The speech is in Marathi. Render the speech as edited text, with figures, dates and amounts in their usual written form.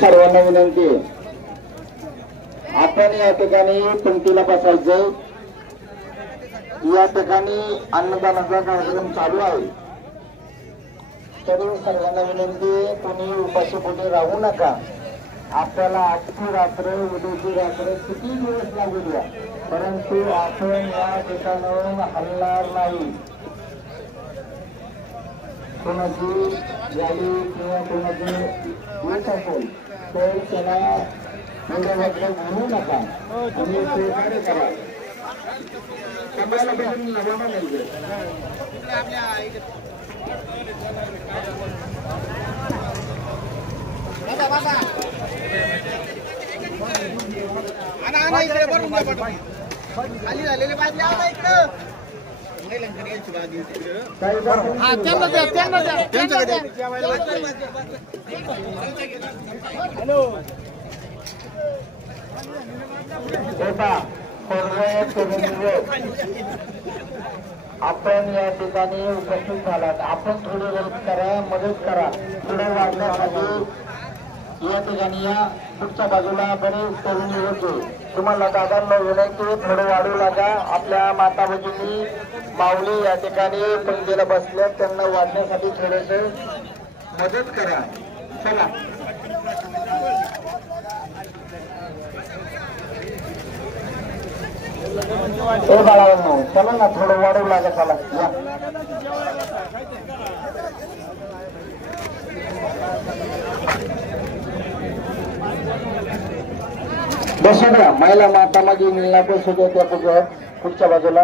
सर्वांना विनंती आहे, आपण या ठिकाणी पंक्तीला बसायचंय। या ठिकाणी अन्नदानाचा कार्यक्रम चालू आहे, तरी सर्वांना विनंती आहे, कोणी उपाशीपोटी राहू नका। आपल्याला आजची रात्र उद्याची रात्र किती दिवस लागू द्या, परंतु आपण या ठिकाणावरून हलणार नाही। कोणाची गाडी किंवा कोणाची येत असेल तर त्याला म्हणू नका आणि सहकार्य करा। तुम्हाला बघून नवामा नाही खाली झालेले बादल्या आता इकडं आपण या ठिकाणी उपस्थित झालात, आपण थोडी मदत करा, थोडं वाढण्यासाठी या ठिकाणी या पुढच्या बाजूला बरेच तरुण होते। तुम्हाला दादांना विनंती, थोडं वाढू लागा। आपल्या माता भगिनी माऊली या ठिकाणी पंक्तीला बसल्या, त्यांना वाढण्यासाठी थोडेसे मदत करा। चला ए बाळांनो, चला ना, थोडं वाढू लागा। चला बसून महिला माता माझी मिळणार पण सुद्धा त्या पुढच्या बाजूला